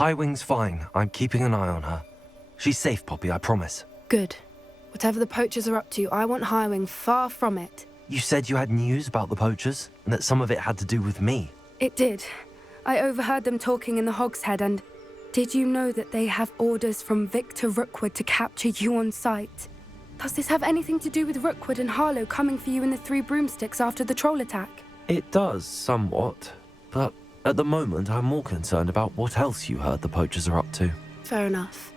Highwing's fine. I'm keeping an eye on her. She's safe, Poppy, I promise. Good. Whatever the poachers are up to, I want Highwing far from it. You said you had news about the poachers, and that some of it had to do with me. It did. I overheard them talking in the Hogshead, and did you know that they have orders from Victor Rookwood to capture you on sight? Does this have anything to do with Rookwood and Harlow coming for you in the Three Broomsticks after the troll attack? It does, somewhat. But at the moment, I'm more concerned about what else you heard the poachers are up to. Fair enough.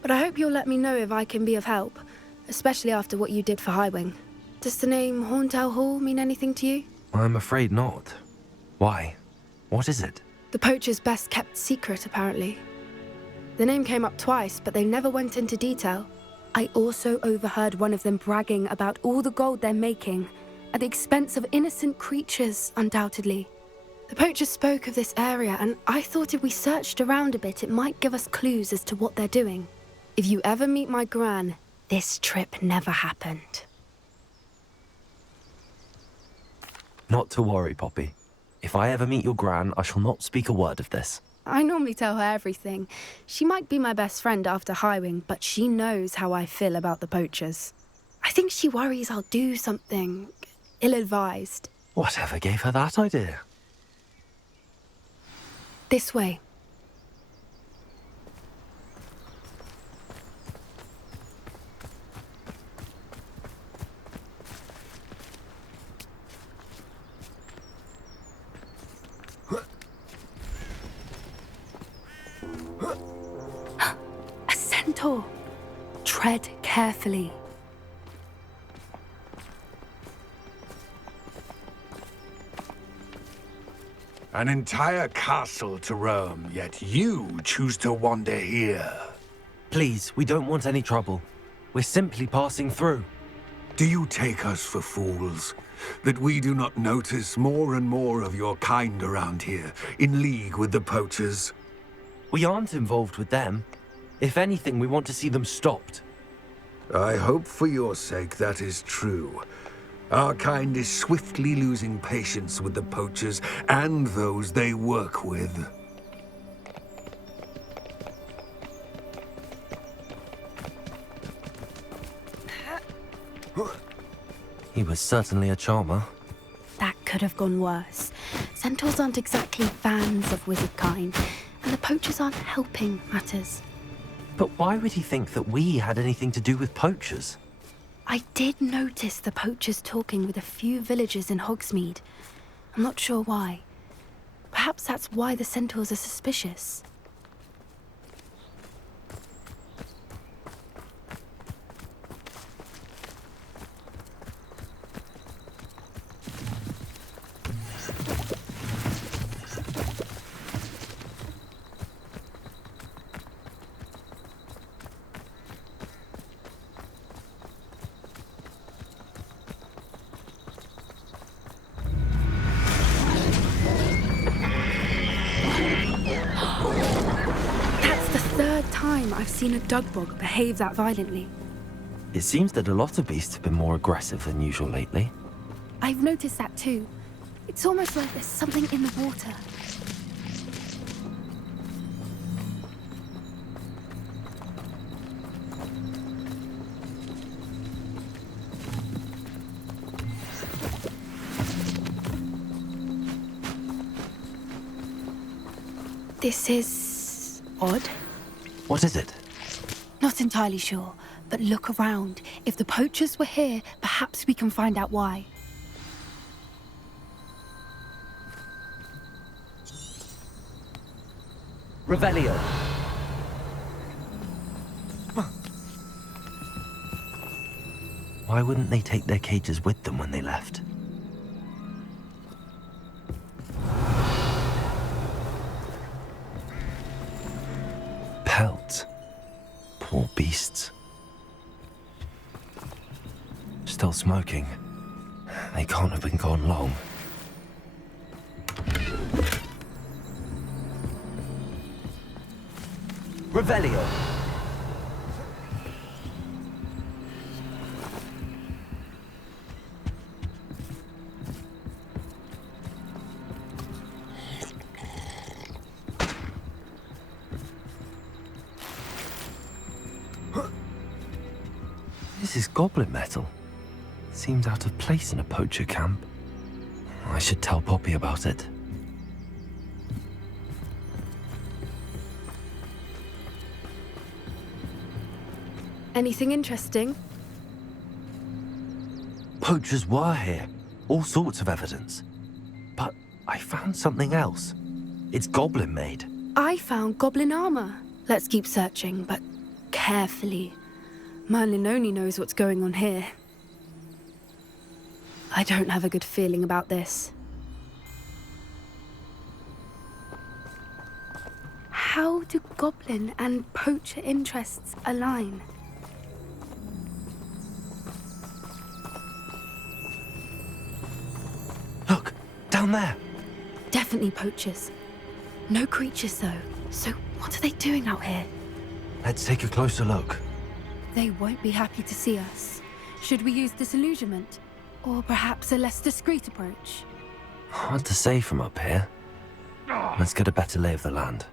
But I hope you'll let me know if I can be of help, especially after what you did for Highwing. Does the name Horntail Hall mean anything to you? I'm afraid not. Why? What is it? The poachers' best-kept secret, apparently. The name came up twice, but they never went into detail. I also overheard one of them bragging about all the gold they're making, at the expense of innocent creatures, undoubtedly. The poachers spoke of this area, and I thought if we searched around a bit, it might give us clues as to what they're doing. If you ever meet my gran, this trip never happened. Not to worry, Poppy. If I ever meet your gran, I shall not speak a word of this. I normally tell her everything. She might be my best friend after Highwing, but she knows how I feel about the poachers. I think she worries I'll do something ill-advised. Whatever gave her that idea? This way. A centaur. Tread carefully. An entire castle to roam, yet you choose to wander here. Please, we don't want any trouble. We're simply passing through. Do you take us for fools? That we do not notice more and more of your kind around here, in league with the poachers? We aren't involved with them. If anything, we want to see them stopped. I hope for your sake that is true. Our kind is swiftly losing patience with the poachers and those they work with. He was certainly a charmer. That could have gone worse. Centaurs aren't exactly fans of wizard kind, and the poachers aren't helping matters. But why would he think that we had anything to do with poachers? I did notice the poachers talking with a few villagers in Hogsmeade. I'm not sure why. Perhaps that's why the centaurs are suspicious. I've seen a dugbog behave that violently. It seems that a lot of beasts have been more aggressive than usual lately. I've noticed that too. It's almost like there's something in the water. This is odd. What is it? Not entirely sure, but look around. If the poachers were here, perhaps we can find out why. Revelio. Why wouldn't they take their cages with them when they left? Pelt. Poor beasts. Still smoking. They can't have been gone long. Revelio. is this goblin metal? Seems out of place in a poacher camp. I should tell Poppy about it. Anything interesting? Poachers were here. All sorts of evidence. But I found something else. It's goblin made. I found goblin armor. Let's keep searching, but carefully. Merlin only knows what's going on here. I don't have a good feeling about this. How do goblin and poacher interests align? Look, down there. Definitely poachers. No creatures, though. So what are they doing out here? Let's take a closer look. They won't be happy to see us. Should we use disillusionment? Or perhaps a less discreet approach? Hard to say from up here. Let's get a better lay of the land.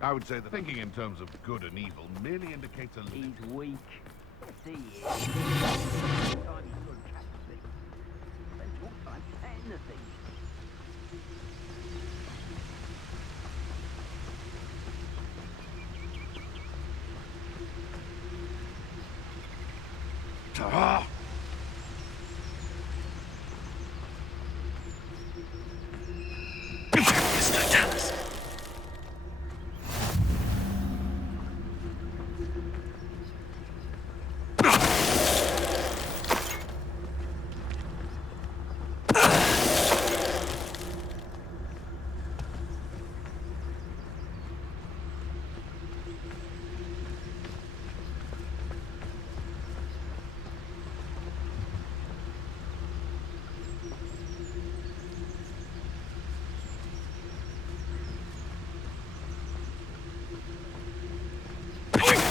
I would say that thinking in terms of good and evil merely indicates a... He's weak. See it. Tiny good cat sleep. Spends more time saying the things. Ta-ha! Mr. Dallas.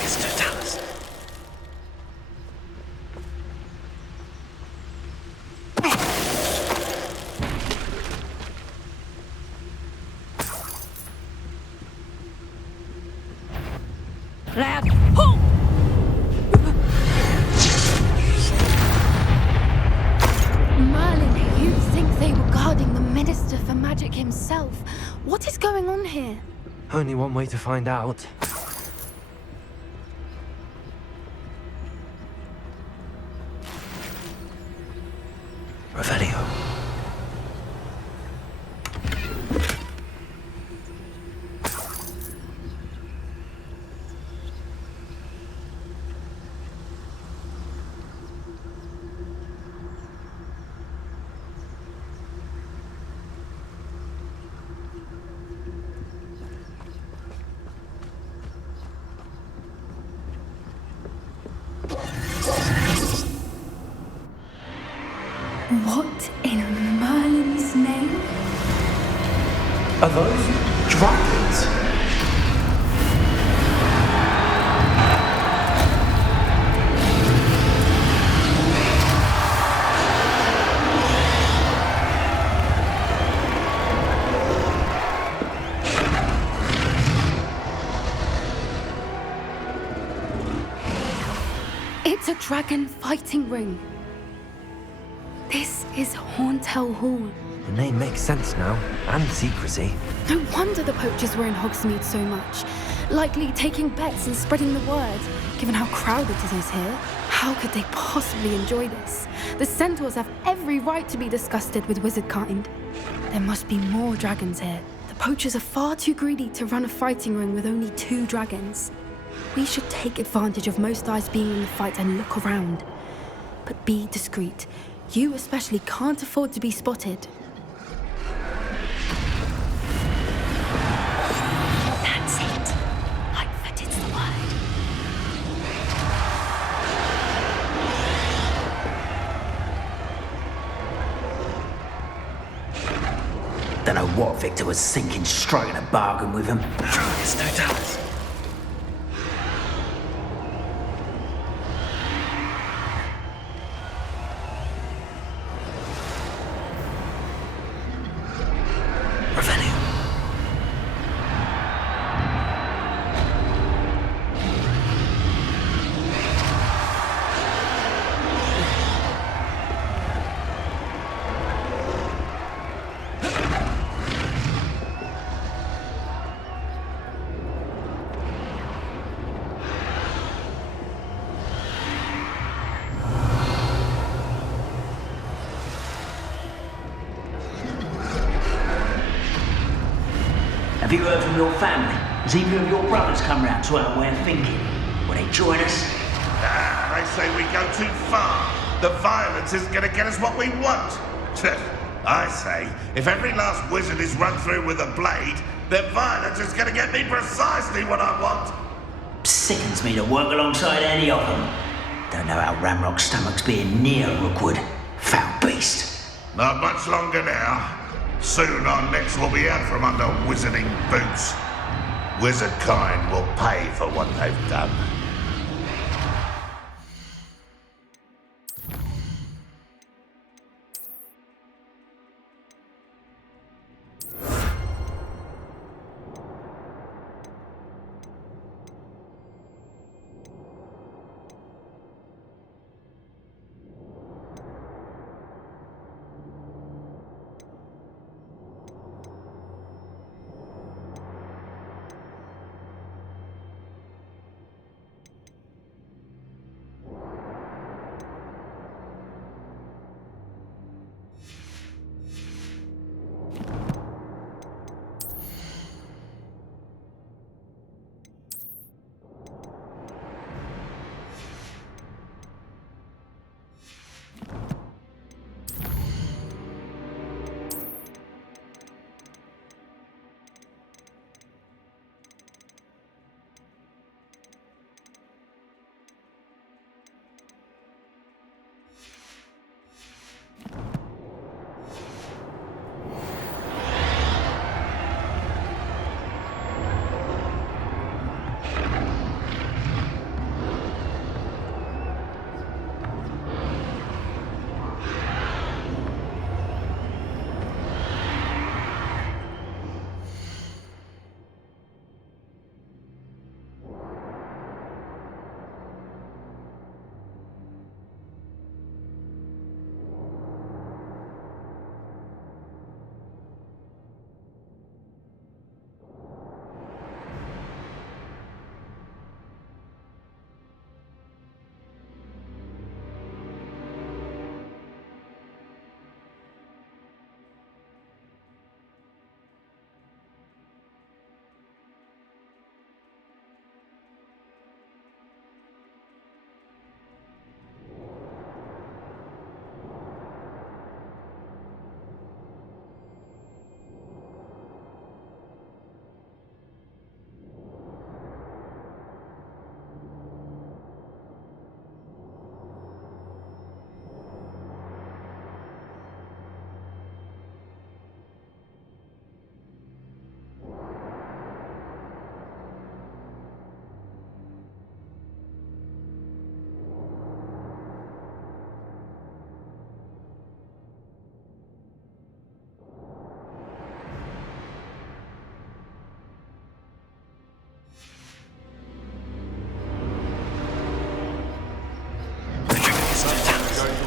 Mr. Dallas. Lad, pull! Merlin, you think they were guarding the Minister for Magic himself? What is going on here? Only one way to find out. Revelio. What in Merlin's name? Are those dragons? It's a dragon fighting ring. This is Hauntel Hall. The name makes sense now, and secrecy. No wonder the poachers were in Hogsmeade so much. Likely taking bets and spreading the word, given how crowded it is here. How could they possibly enjoy this? The centaurs have every right to be disgusted with wizard kind. There must be more dragons here. The poachers are far too greedy to run a fighting ring with only 2 dragons. We should take advantage of most eyes being in the fight and look around. But be discreet. You especially can't afford to be spotted. That's it. Lightfooted's the word. Don't know what Victor was thinking, striking a bargain with him. It's no doubt. you heard from your family? Has either of your brothers come round to our way of thinking? Will they join us? They say we go too far. The violence isn't going to get us what we want. I say, if every last wizard is run through with a blade, then violence is going to get me precisely what I want. Sickens me to work alongside any of them. Don't know how Ramrock's stomach's being near Rookwood. Foul beast. Not much longer now. Soon our necks will be out from under wizarding boots. Wizard kind will pay for what they've done.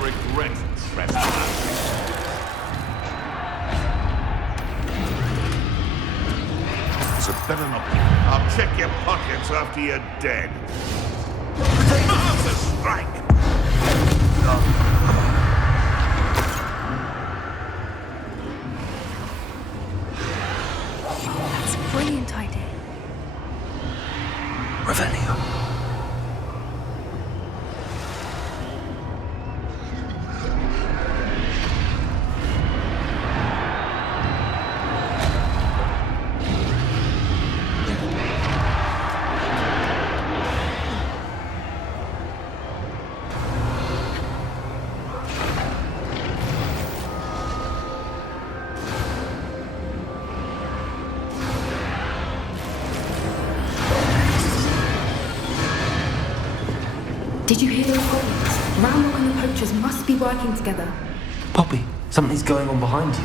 Regret trespass. So better not be. I'll check your pockets after you're dead. Master strike! That's a brilliant idea. Revelio. Did you hear those goblins? Ramrock and the poachers must be working together. Poppy, something's going on behind you.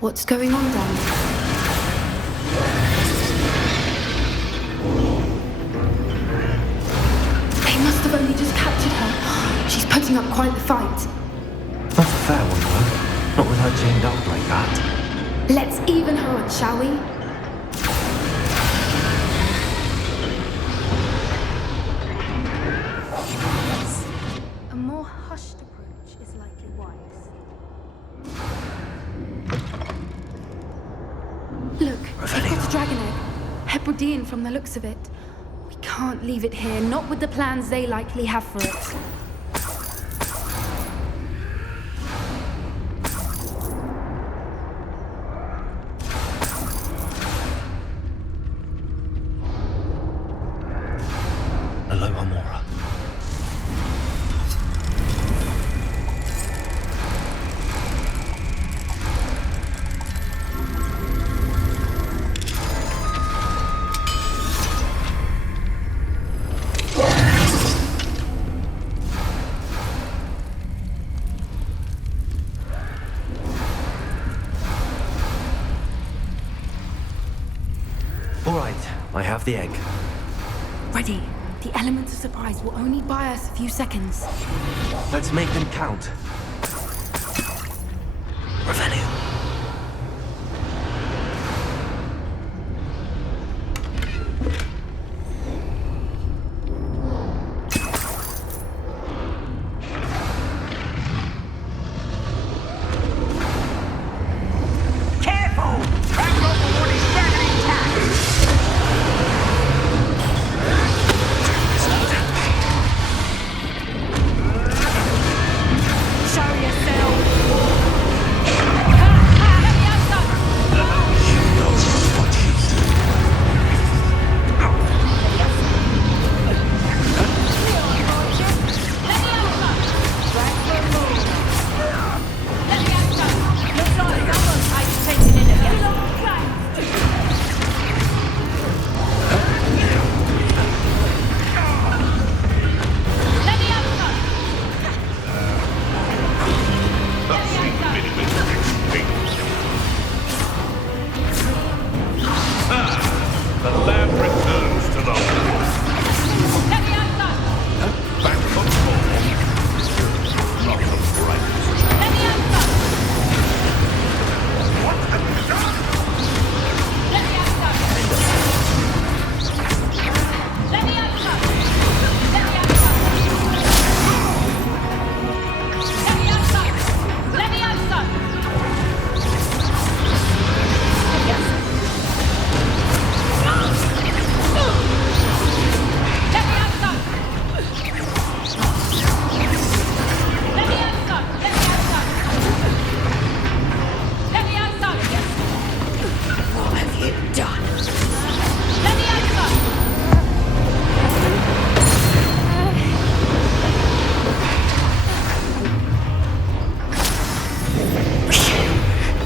What's going on down there? They must have only just captured her. She's putting up quite the fight. Not a fair one, though. Not with her chained up like that. Let's even her on, shall we? more hushed approach is likely wise. Look, they've got a dragon egg. Hebridean from the looks of it. We can't leave it here, not with the plans they likely have for it. Aloha Mora. All right, I have the egg. Ready. The elements of surprise will only buy us a few seconds. Let's make them count. Revelio. Careful! Back up before these gravity attacks! Show yourself! The lab returns to the back from home. Not the brightest. What have you done?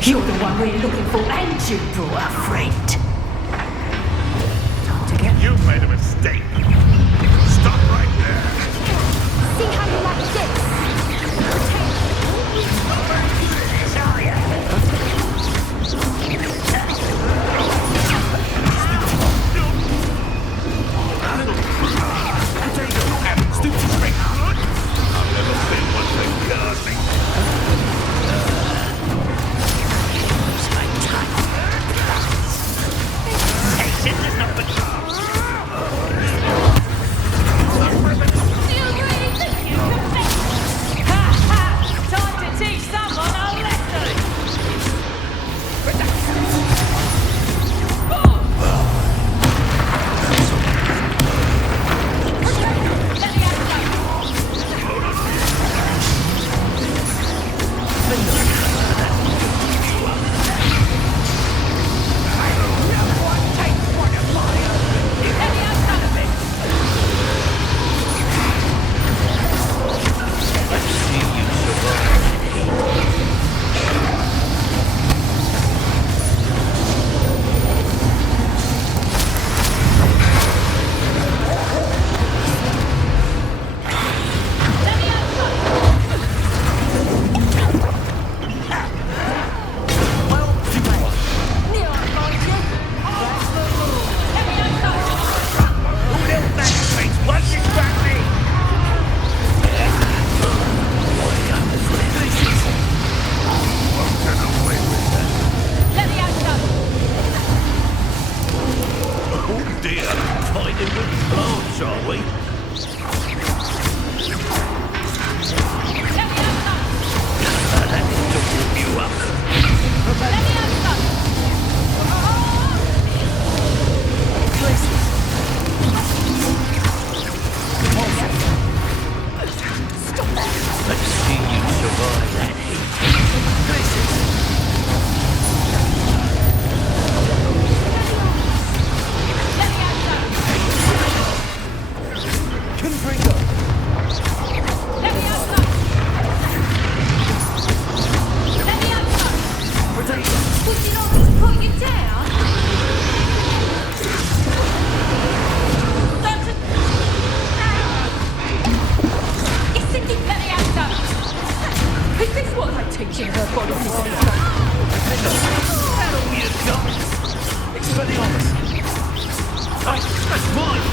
You're the one we're looking for, and you brought a friend. Time to get You've made a mistake. Stop right there. See how you like this? Stupid straight. I've never been one to guard me. Time to teach some That'll be a jump. Expelliarmus! That's mine.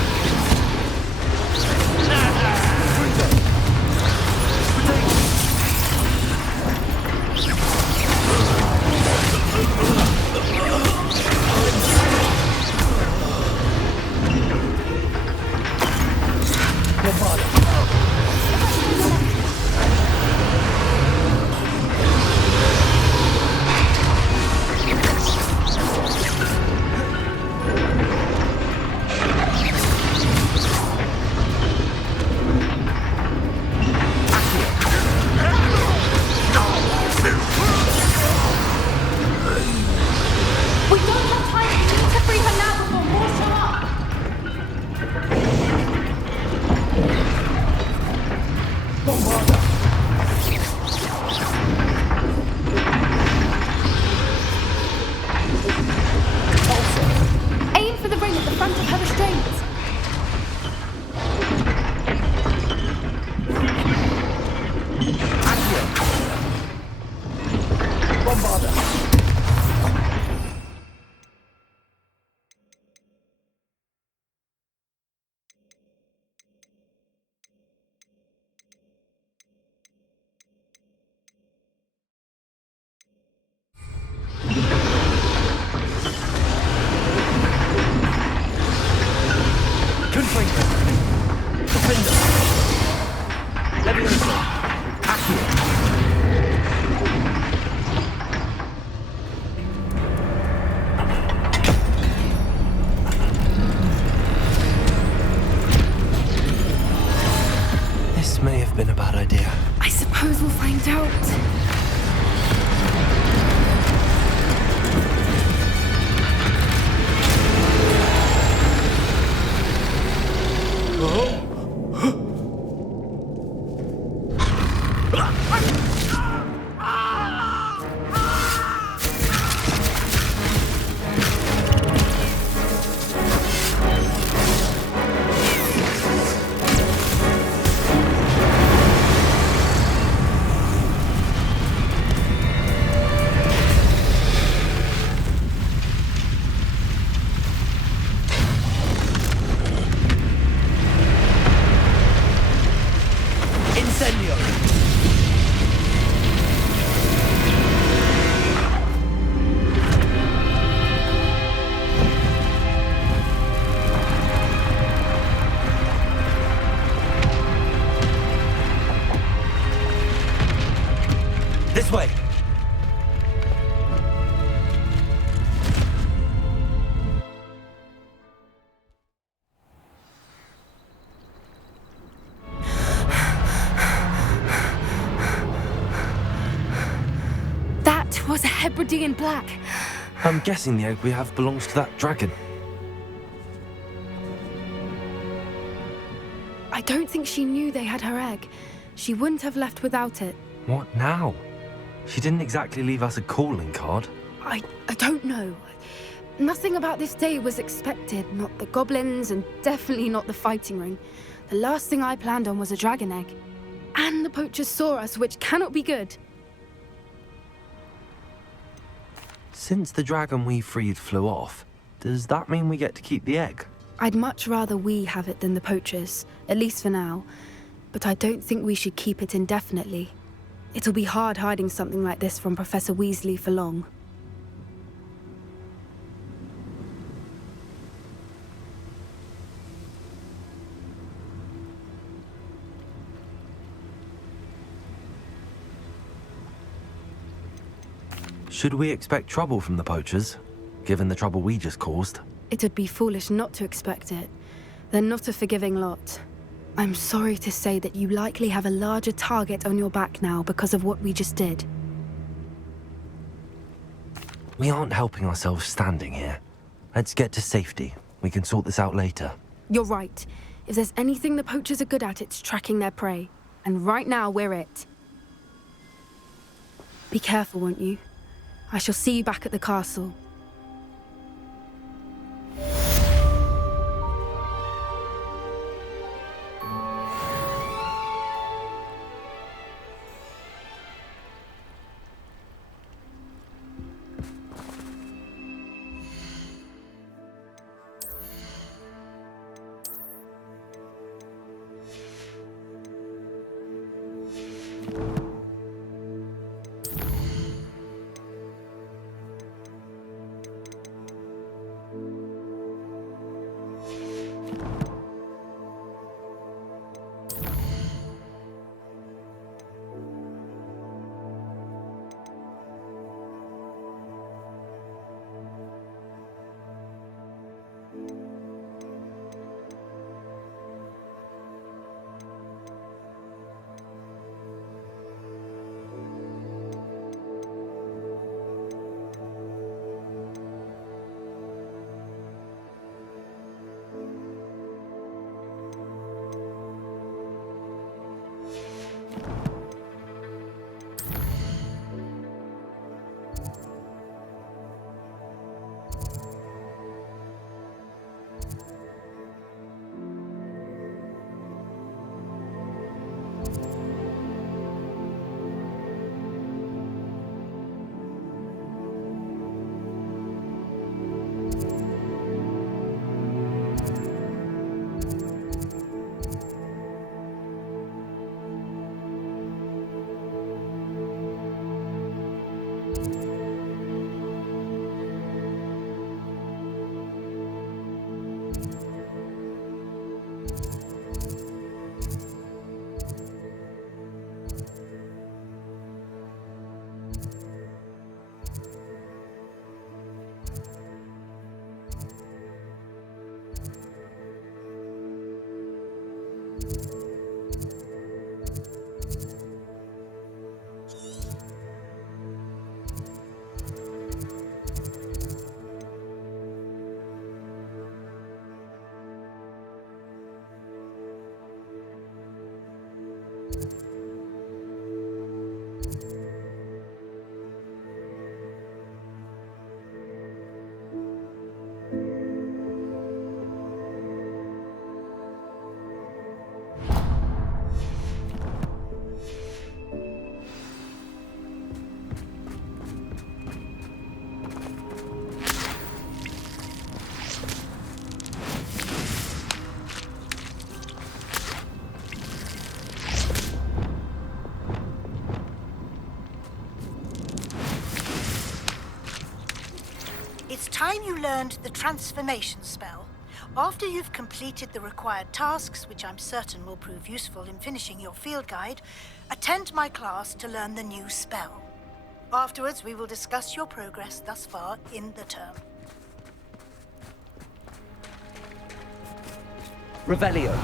We don't have time. We need to free her now before more show up. Aim for the ring at the front of her restraints. Confringo! Defender! Levioso! Accio! This may have been a bad idea. I suppose we'll find out. Incendio! This way! That was a Hebridean black. I'm guessing the egg we have belongs to that dragon. I don't think she knew they had her egg. She wouldn't have left without it. What now? She didn't exactly leave us a calling card. I don't know. Nothing about this day was expected. Not the goblins, and definitely not the fighting ring. The last thing I planned on was a dragon egg. And the poachers saw us, which cannot be good. Since the dragon we freed flew off, does that mean we get to keep the egg? I'd much rather we have it than the poachers, at least for now. But I don't think we should keep it indefinitely. It'll be hard hiding something like this from Professor Weasley for long. Should we expect trouble from the poachers, given the trouble we just caused? It'd be foolish not to expect it. They're not a forgiving lot. I'm sorry to say that you likely have a larger target on your back now because of what we just did. We aren't helping ourselves standing here. Let's get to safety. We can sort this out later. You're right. If there's anything the poachers are good at, it's tracking their prey. And right now, we're it. Be careful, won't you? I shall see you back at the castle. It's time you learned the transformation spell. After you've completed the required tasks, which I'm certain will prove useful in finishing your field guide, attend my class to learn the new spell. Afterwards, we will discuss your progress thus far in the term. Revelio.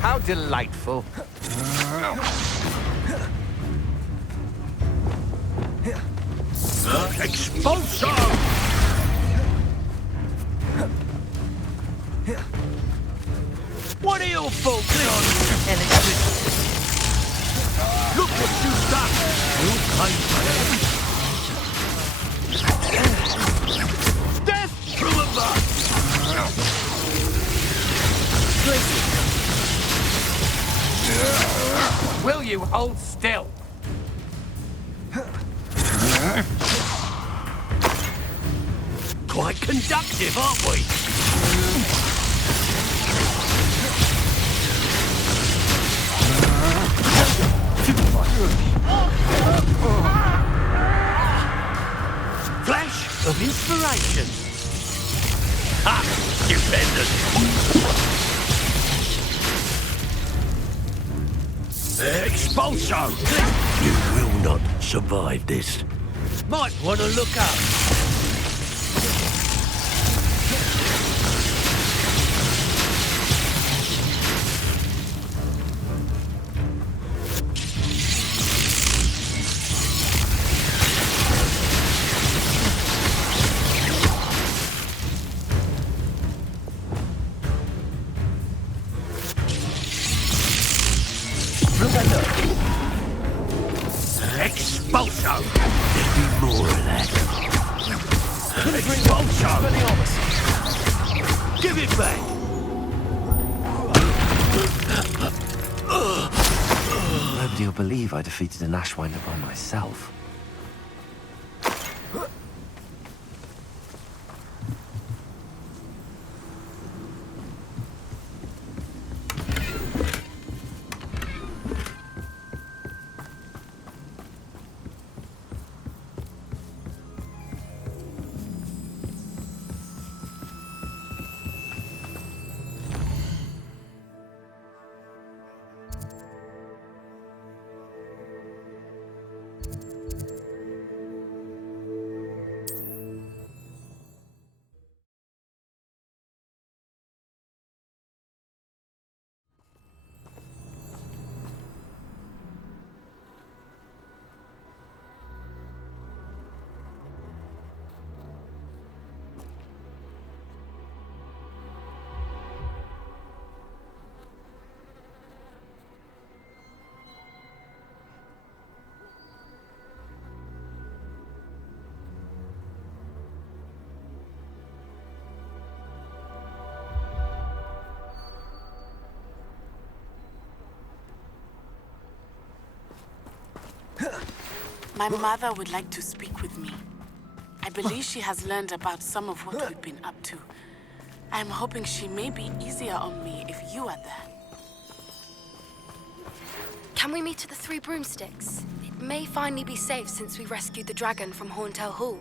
How delightful. Expulso! What are your folks on? Look what you've done! You kind Death from above! Will you hold still? Quite conductive, aren't we? Flash of inspiration. Ha! Stupendous! Expulso! You will not survive this. Might want to look up. Expulso! There'll be more of that. Expulso! Give it back! Nobody will believe I defeated an Ashwinder by myself. My mother would like to speak with me. I believe she has learned about some of what we've been up to. I'm hoping she may be easier on me if you are there. Can we meet at the Three Broomsticks? It may finally be safe since we rescued the dragon from Horntail Hall.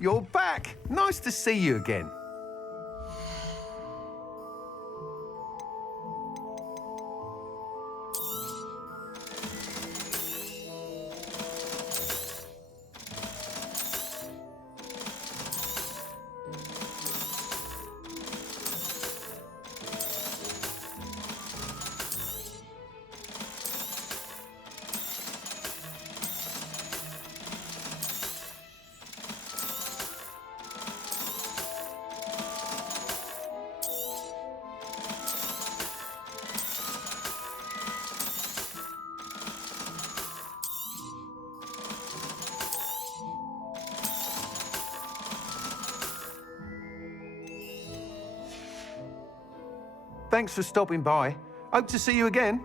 You're back! Nice to see you again. Thanks for stopping by. Hope to see you again.